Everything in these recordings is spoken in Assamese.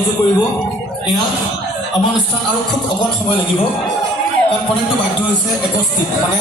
সহযোগ কৰিব। ইয়াত আমাৰ অনুষ্ঠান আৰু খুব অকণ সময় লাগিব, কাৰণ প্ৰত্যেকটো বাদ্য হৈছে একষ্টিক, মানে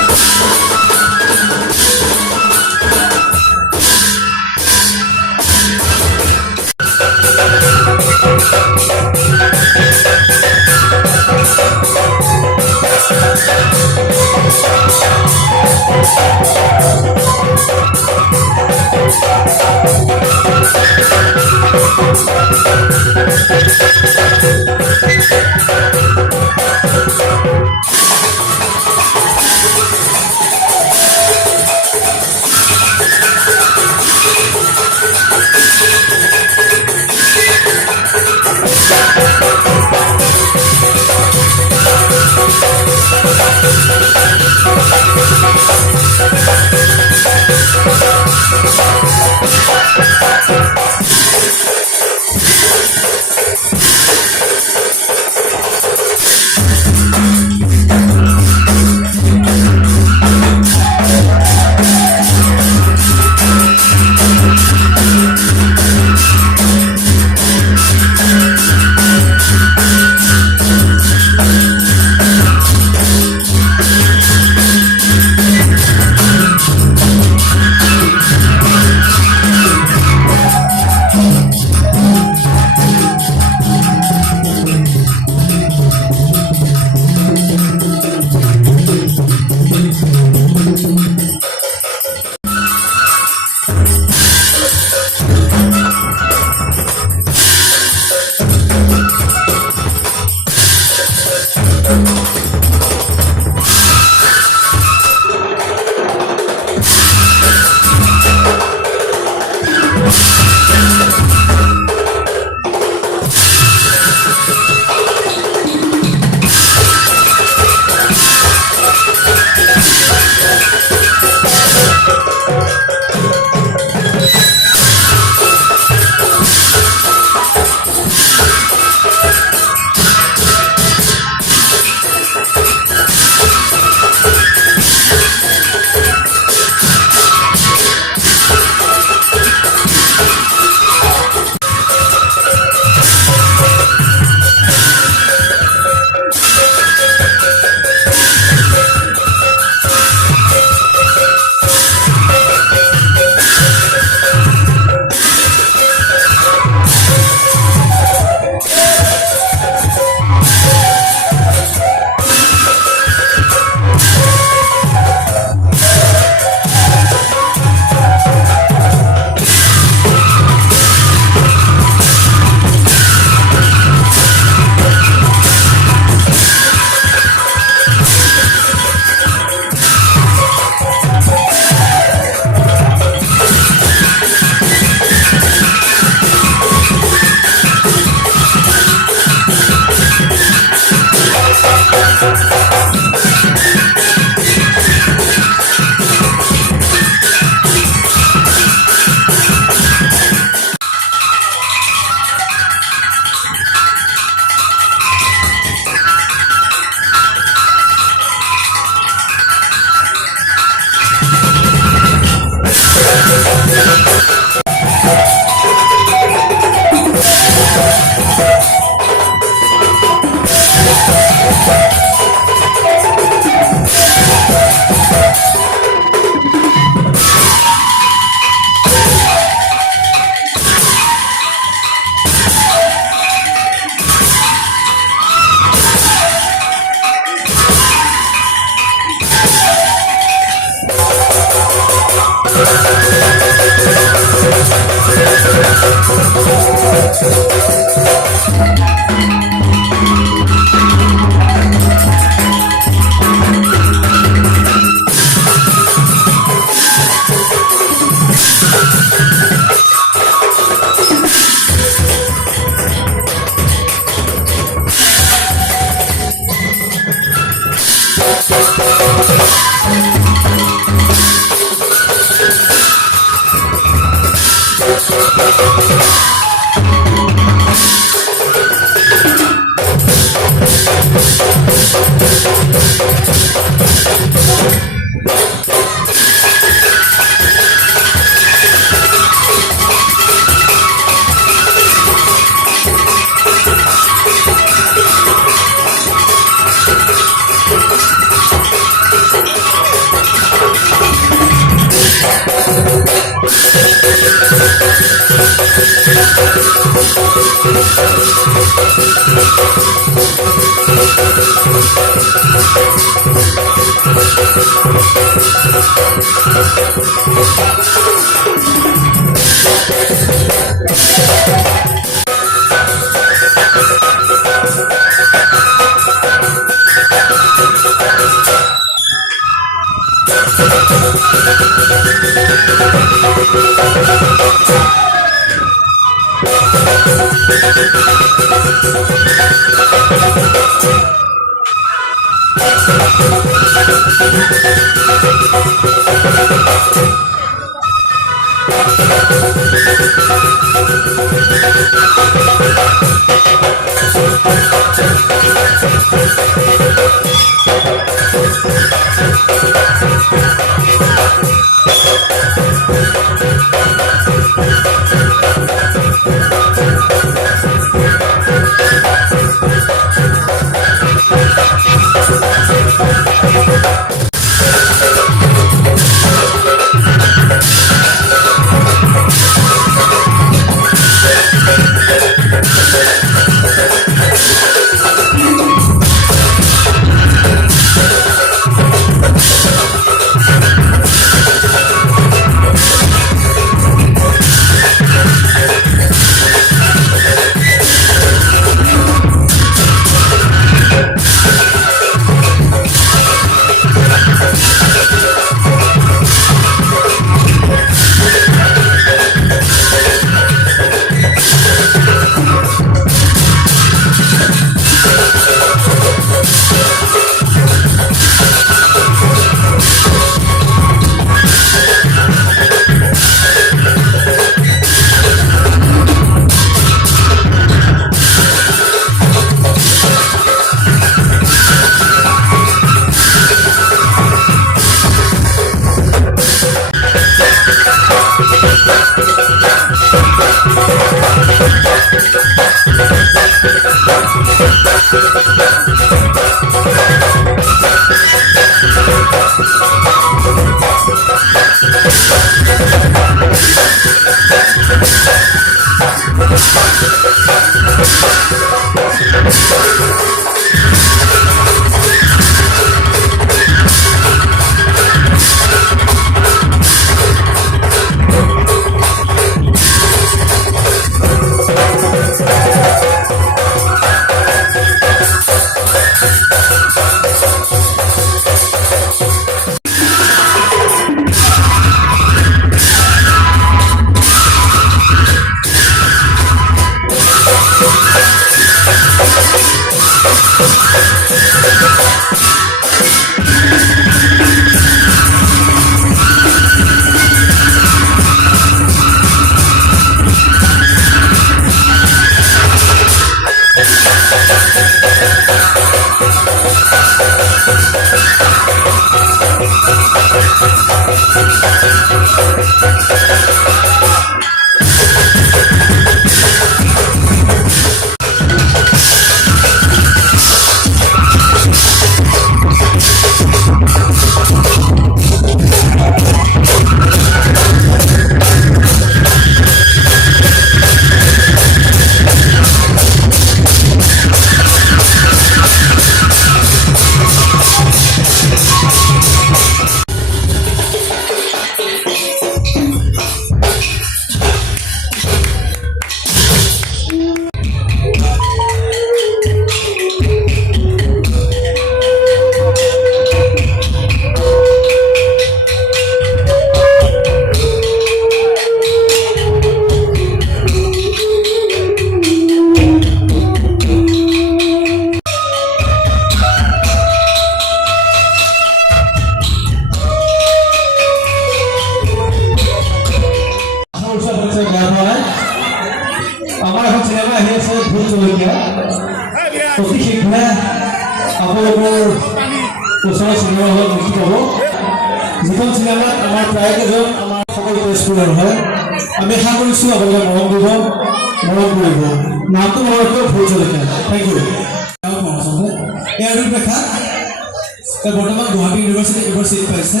বৰ্তমান গুৱাহাটী ইউনিভাৰ্চিটি এবাৰ চিট পাইছে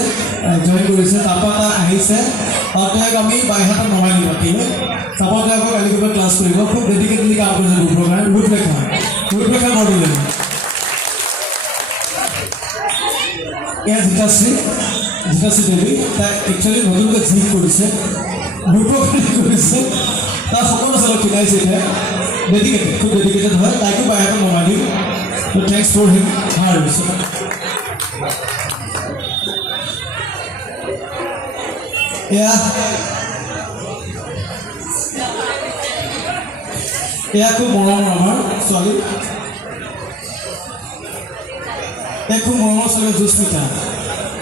জইন কৰিছে তাৰপৰা আহিছে তাক আমি বাইহাটত নমাই দিম ঠিক তাৰপৰা আকৌ কালি ক্লাছ কৰিব খুব ডেডিকেটলি কাম কৰিছে গ্ৰুপৰ কাৰণে ৰূপৰেখা মডিলেন এয়া জিতাশ্ৰী দেৱী তাই একচুৱেলি নতুনকৈ জিম কৰিছে গ্ৰুপৰ কৰিছে তাৰ সকলো চালক কিনাইছে এতিয়া ডেডিকেটেড খুব ডেডিকেটেড হয় তাইকো বাইহাটত নমাই দিম থেংকছ ফৰ হিম হাৰ্ড এয়া খুব মৰমৰ আমাৰ ছোৱালী, এয়া খুব মৰমৰ ছোৱালী জুস্মিতা।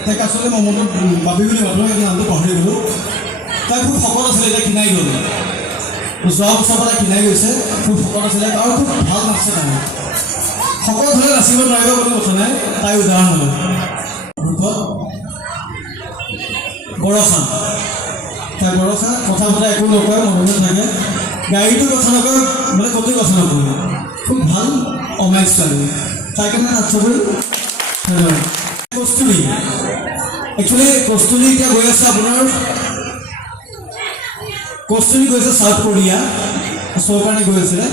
তাইক আচলতে মই মনটো বাবি বুলি মাতো, নামটো পাহৰি গ'লোঁ। তাই খুব শকত আছিলে, এতিয়া ক্ষীণাই গ'ল। যোৱা বছৰৰ পৰা ক্ষীণাই গৈছে, খুব শকত আছিলে আৰু খুব ভাল নাচে তাই। শকত হ'লে নাচিব নোৱাৰিব কোনো কথা নাই, তাই উদাহৰণ হ'ল। ৰূপত বৰষা, তাই বৰষা কথা বতৰা একো নকয়, মনে থাকে। গাড়ীটো কথা নকয়, মানে ক'তো কথা নকয়, খুব ভাল অমায়িক ছোৱালী। তাই কাৰণে নাচ কৰি কস্তুৰী। একচুৱেলি কস্তুৰী এতিয়া গৈ আছে আপোনাৰ, কস্তুৰী গৈছে চাউথ কোৰিয়া, শ্ব' কাৰণে গৈ আছিলে।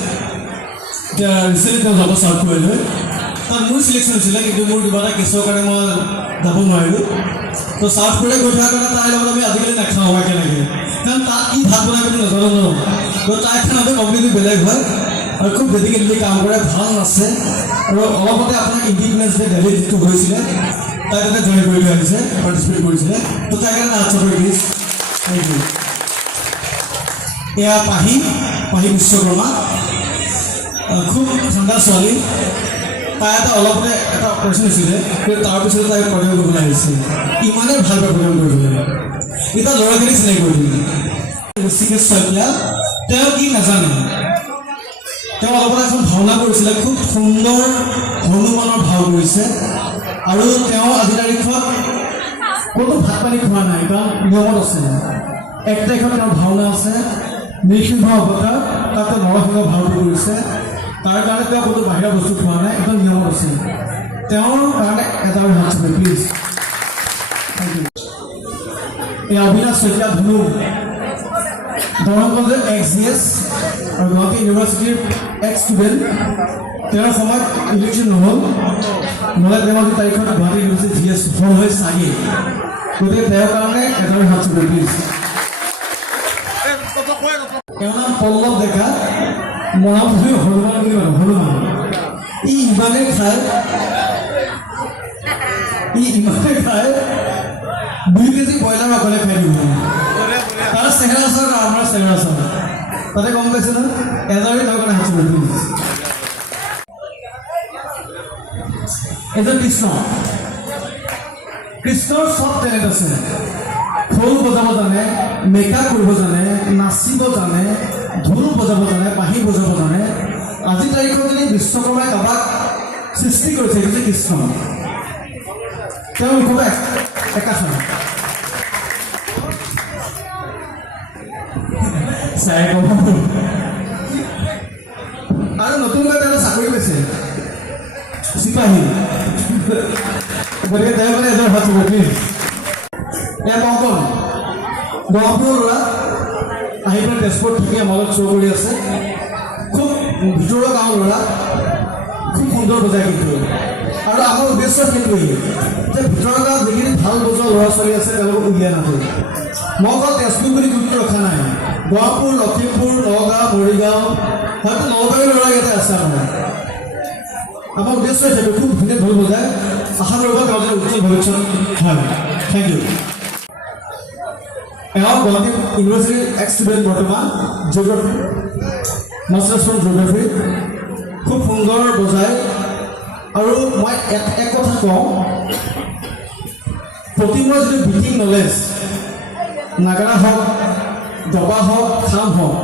এতিয়া ৰিচেণ্টলি তেওঁ যাব চাউথ কোৰিয়ালৈ। তাত মোৰ চিলেকশ্যন হৈছিলে, কিন্তু মোৰ কিবা এটা কেছৰ কাৰণে মই যাব নোৱাৰিলোঁ। তো চাউথ কোৰিয়া গৈ থকাৰ কাৰণে তাইৰ লগত আমি আজিকালি নাখাওঁ একেলগে, কাৰণ তাত কি ভাত বনাই বুলি নাজানো ন। তো তাইৰ খানাটো কমপ্লিটলি বেলেগ হয় আৰু খুব ডেডিকেটলি কাম কৰে, ভাল নাচে। আৰু অলপতে আপোনাক ইণ্ডিপেণ্ডেঞ্চ ডে দিল্লীত যিটো হৈছিলে, তাই তাতে জইন কৰি লৈ আহিছে, পাৰ্টিচিপেট কৰিছিলে। তো তাই কাৰণে নাচ কৰি দিছ। Thank U. এয়া পাহি বিশ্বকৰ্মা, খুব ঠাণ্ডা ছোৱালী। তাই অলপতে এটা অপাৰেশ্যন হৈছিলে, কিন্তু তাৰপিছতে তাই প্ৰগ্ৰেম কৰিবলৈ আহিছে। ইমানেই ভাল প্ৰগ্ৰেম কৰিবলৈ এতিয়া ল'ৰাখিনিক চিনাকি কৰি দিলে। ঋষিকেশ শইকীয়া, তেওঁ কি নাজানে, তেওঁ অলপতে এখন ভাওনা কৰিছিলে, খুব সুন্দৰ হনুমানৰ ভাও কৰিছে। আৰু তেওঁ আজিৰ তাৰিখত ক'তো ভাত পানী খোৱা নাই, কাৰণ নিয়মত আছে। 1 তাৰিখত তেওঁৰ ভাওনা আছে, নৃসিংহ অৱতাৰ, তাত নৰসিংহ ভাওটো কৰিছে। তাৰ কাৰণে তেওঁ ক'তো বাহিৰা বস্তু খোৱা নাই, একদম নিয়মত আছে। তেওঁৰ কাৰণে এটা হাত চুপে প্লিজ। Thank U. এই অবিনাশ শইকীয়া ধনু, দৰং কলেজৰ XGS আৰু গুৱাহাটী ইউনিভাৰ্চিটিৰ এক্স ষ্টুডেণ্ট। তেওঁৰ সময়ত ইলেকশ্যন নহ'ল, নহ'লে তেওঁ আজি তাৰিখত গুৱাহাটী ইউনিভাৰ্চিটি GS হ'ল হয় চাগে। গতিকে তেওঁৰ কাৰণে এটা হাত চুপে প্লিজ। তেওঁৰ নাম পল্লৱ ডেকা, মহাপুৰুষ হনুমান বুলি কয়, হনুমান। ই ইমানেই খায় 2 কেজি ব্ৰইলাৰ অকলে খাই দিব। তাৰ চেহেৰা চাওক, আমাৰ চেহেৰা চাওক, তাতে গম পাইছে ন। এজনে তেওঁৰ কাৰণে হাত চুপে। এজন কৃষ্ণৰ চব টেলেণ্ট আছে। খোল বজাব জানে, মেকআপ কৰিব জানে, নাচিব জানে, ঢোল বজাব জানে, বাঁহী বজাব জানে। আজিৰ তাৰিখত যদি বিশ্বকৰ্মাই কাৰোবাক সৃষ্টি কৰিছে, সেইটো কৃষ্ণ। তেওঁ মুখতে একাষাৰ আৰু নতুনকৈ তেওঁ চাকৰি পাইছে, চিপাহী। গতিকে তেওঁ মানে এজন হাত চুপে প্লিজ। এয়া কংকন, গুৱাহাটীৰ ল'ৰা, আহি পেলাই তেজপুৰত থাকি আমাৰ লগত শ্ব' কৰি আছে। খুব ভিতৰুৱা গাঁৱৰ ল'ৰা, খুব সুন্দৰ বজায় কিন্তু। আৰু আমাৰ উদ্দেশ্য সেইটোৱেই যে ভিতৰৰ গাঁৱত যিখিনি ভাল বজোৱা ল'ৰা ছোৱালী আছে তেওঁলোকক উলিয়াই নাথাকে। মই অকল তেজপুৰ বুলি গুৰুত্ব ৰখা নাই, গহপুৰ, লখিমপুৰ, নগাঁও, মৰিগাঁও, হয়তো নলবাৰীৰ ল'ৰা ইয়াতে আছে। আমাৰ উদ্দেশ্য সেইটো, খুব ধুনীয়া ঢোল বজায়। আশা কৰিব তেওঁ যে উজ্জ্বল ভৱিষ্যত হয়। Thank you. এওঁ গুৱাহাটী ইউনিভাৰ্চিটিৰ এক্স ষ্টুডেণ্ট, বৰ্তমান জিঅ'গ্ৰাফী, মাষ্টাৰ্ছ ফ্ৰম জিঅ'গ্ৰাফী। খুব সুন্দৰ বজায়। আৰু মই এক কথা কওঁ, প্ৰতিমাৰ যিটো বিটিং নলেজ, নাগাৰা হওক, দবা হওক, খাম হওক,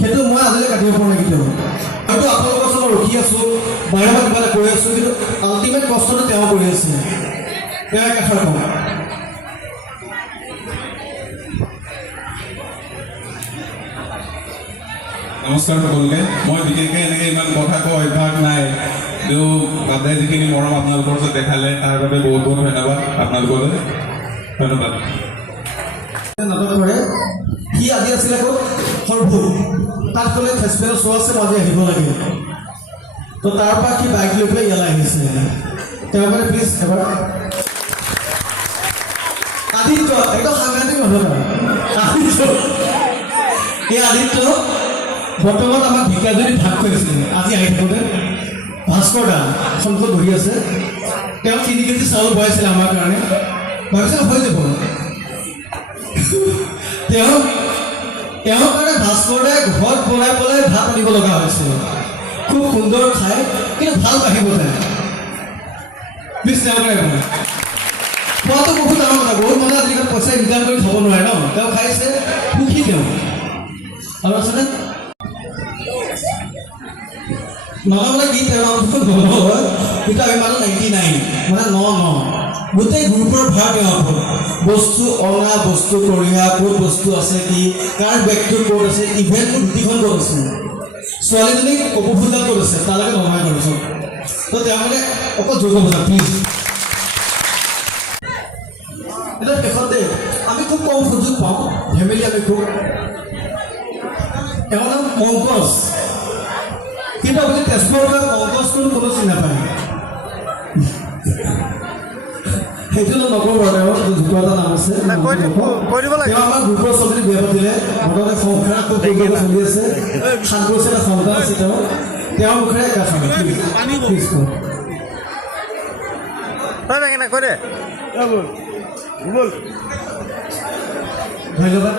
সেইটো মই আজিলৈ কাটিব পৰা নাই কেতিয়াও। হয়তো আপোনালোকৰ ওচৰত ৰখি আছোঁ, বাহিৰৰ পৰা কিবা এটা কৰি আছোঁ, কিন্তু আল্টিমেট কষ্টটো তেওঁ কৰি আছে। তেওঁ একাষাৰ কওঁ। নমস্কাৰ সকলোকে। মই বিশেষকৈ এনেকৈ ইমান কথা কোৱা অভ্যাস নাই, কিন্তু বাদে যিখিনি মৰম আপোনালোকৰ ওচৰত দেখালে তাৰ বাবে বহুত বহুত ধন্যবাদ আপোনালোকলৈ। ধন্যবাদ। নাটক কৰে, সি আজি আছিলে ক'ত, সৰভোগ। তাত ক'লে ফেষ্টিভেলৰ শ্ব' আছে, মই আজি আহিব লাগে। তো তাৰ পৰা সি বাইক লৈ পেলাই ইয়ালৈ আহিছে। তেওঁ মানে প্লিজ এবাৰ। আদিত্য একদম সাংঘাতিক মানুহ। এই আদিত্য বৰ্তমান আমাক ঢেকীয়াজুলিত ভাগ কৰিছিলে। আজি আহি থাকোঁতে ভাস্কৰ দা সন্মুখত বহি আছে, তেওঁ 3 কেজি চাউল বহাইছিলে আমাৰ কাৰণে। ভাবিছে হৈ যাব। তেওঁ তেওঁৰ কাৰণে ভাস্কৰে ঘৰত বনাই পেলাই ভাত আনিব লগা হৈছিল খুব সুন্দৰ খাই কিন্তু ভাল বাঢ়িব যায় প্লিজ তেওঁ কাৰণে খোৱাটো বহুত ডাঙৰ কথা বহুত মানুহে আজিকালি পইচা ইনকাম কৰি থ'ব নোৱাৰে ন তেওঁ খাইছে সুখী তেওঁ আৰু আছেনে নগাঁৱলৈ কি তেওঁ হয় কিন্তু আমি মানুহ 99 মানে 9 গোটেই গ্ৰুপৰ ভাৰ তেওঁ বস্তু অনা বস্তু কঢ়িয়া ক'ত বস্তু আছে কি কাৰ বেগটো ক'ত আছে ইভেণ্ট ধুতিখন ক'ত আছে ছোৱালীজনীক কপৌফুলডাল ক'ত আছে তালৈকে নমাই কৰিছোঁ তো তেওঁ মানে অকল যোগ বজা প্লিজ এটা শেষতে আমি খুব কম সুযোগ পাওঁ ফেমিলি আমি খুব এওঁ নাম পংকজ কিন্তু আপুনি তেজপুৰৰ পৰা পংকজটো কোনো চিনি নাপায় সেইটো নকওঁ বাৰু তেওঁ জোকৰ এটা নাম আছে তেওঁ আমাৰ গ্ৰুপৰ ছোৱালী বিয়া পাতিলে মুঠতে সংসাৰ খুব সুন্দৰকৈ চলি আছে সাত বছৰ এটা সন্তান আছে তেওঁৰ মুখেৰে একা খাব ধন্যবাদ